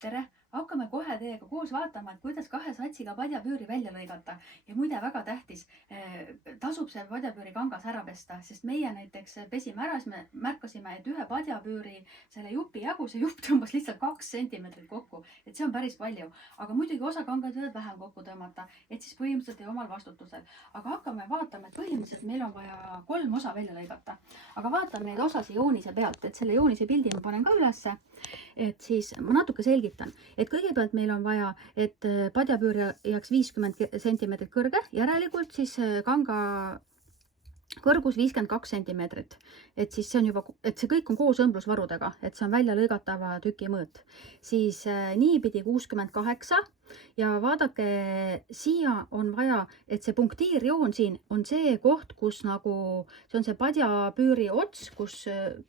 tere! Hakkame kohe teiega koos vaatama, et kuidas kahe satsiga padjapüüri välja lõigata. Ja muide, väga tähtis, tasub see padjapüüri kangas ära pesta, sest meie näiteks pesime ära, siis me märkasime, et ühe padjapüüri selle jupi jagu, see jupp tõmbas lihtsalt 2 sentimeetrit kokku, et see on päris palju. Aga muidugi osa kangaid võivad vähem kokku tõmmata, et siis põhimõtteliselt ei omal vastutusel. Aga hakkame vaatama, et põhimõtteliselt meil on vaja 3 osa välja lõigata. Aga vaatame neid osasi joonise pealt, et selle joonise pildi ma panen ka ülesse. Et siis ma natuke selgitan, et kõigepealt meil on vaja, et padjapüür jääks 50 sentimeetrit kõrge, järelikult siis kanga kõrgus 52 sentimeetrit. Et siis see on juba, et see kõik on koos õmblusvarudega, et see on välja lõigatava tüki mõõt. Siis niipidi 68 ja vaadake, siia on vaja, et see punktiirjoon siin on see koht, kus nagu, see on see padjapüüri ots, kus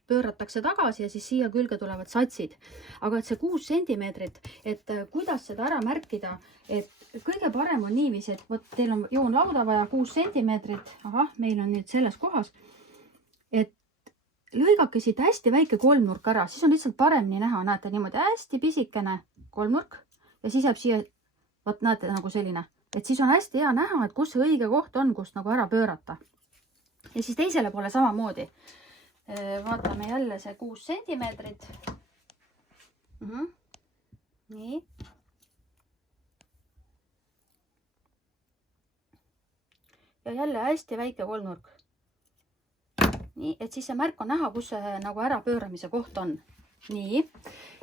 pööratakse tagasi ja siis siia külge tulevad satsid. Aga et see 6 sentimeetrit, et kuidas seda ära märkida, et kõige parem on niiviisi, et võt, teil on joon lauda vaja 6 sentimeetrit. Ahah, meil on nüüd selles kohas, et lõigake siit hästi väike kolmnurk ära, siis on lihtsalt paremini näha, näete niimoodi hästi pisikene kolmnurk ja siis jääb siia, vot näete nagu selline, et siis on hästi hea näha, et kus see õige koht on, kust nagu ära pöörata. Ja siis teisele poole samamoodi. Vaatame jälle see 6 sentimeetrit. Nii. Ja jälle hästi väike kolmnurk. Nii, et siis see märk on näha, kus see nagu ära pööramise koht on. Nii,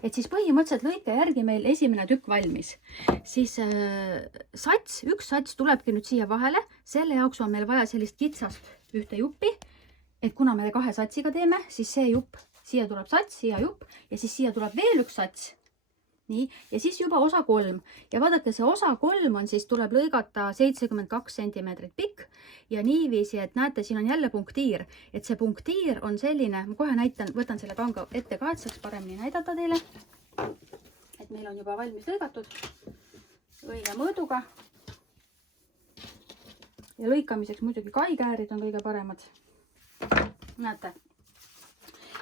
et siis põhimõtteliselt lõike järgi meil esimene tükk valmis. Siis sats, üks sats tulebki nüüd siia vahele. Selle jaoks on meil vaja sellist kitsast ühte juppi. Et kuna me 2 satsiga teeme, siis see jupp, siia tuleb sats, siia jupp ja siis siia tuleb veel üks sats. Nii, ja siis juba osa 3 ja vaadake, see osa 3 on siis tuleb lõigata 72 sentimeetrit pikk ja niiviisi, et näete, siin on jälle punktiir, et see punktiir on selline, ma kohe näitan, võtan selle kanga ette ka, et saaks paremini näidata teile, et meil on juba valmis lõigatud õige mõõduga ja lõikamiseks muidugi kaikäärid on kõige paremad, näete.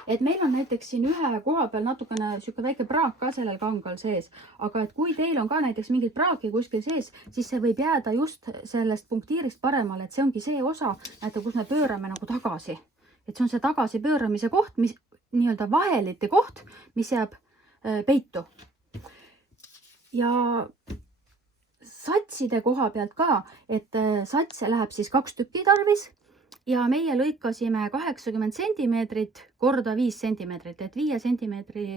Et meil on näiteks siin ühe koha peal natukene siuke väike praak ka sellel kangal sees, aga et kui teil on ka näiteks mingit praaki kuskil sees, siis see võib jääda just sellest punktiirist paremale, et see ongi see osa, näete, kus me pöörame nagu tagasi. Et see on see tagasi pööramise koht, mis nii-öelda vahelite koht, mis jääb peitu. Ja satside koha pealt ka, et satse läheb siis 2 tükki tarvis. Ja meie lõikasime 80 sentimeetrit korda 5 sentimeetrit, et 5 sentimeetri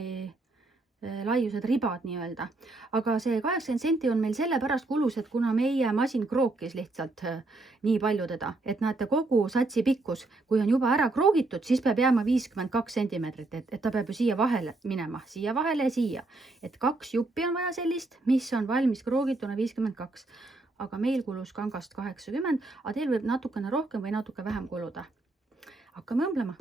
laiused ribad nii-öelda. Aga see 80 senti on meil sellepärast kulus, et kuna meie masin krookis lihtsalt nii palju teda, et näete kogu satsi pikkus, kui on juba ära kroogitud, siis peab jääma 52 sentimeetrit, et ta peab ju siia vahele minema, siia vahele ja siia. Et 2 juppi on vaja sellist, mis on valmis kroogituna 52. Aga meil kulus kangast 80, aga teil võib natukene rohkem või natuke vähem kuluda. Hakkame õmblema.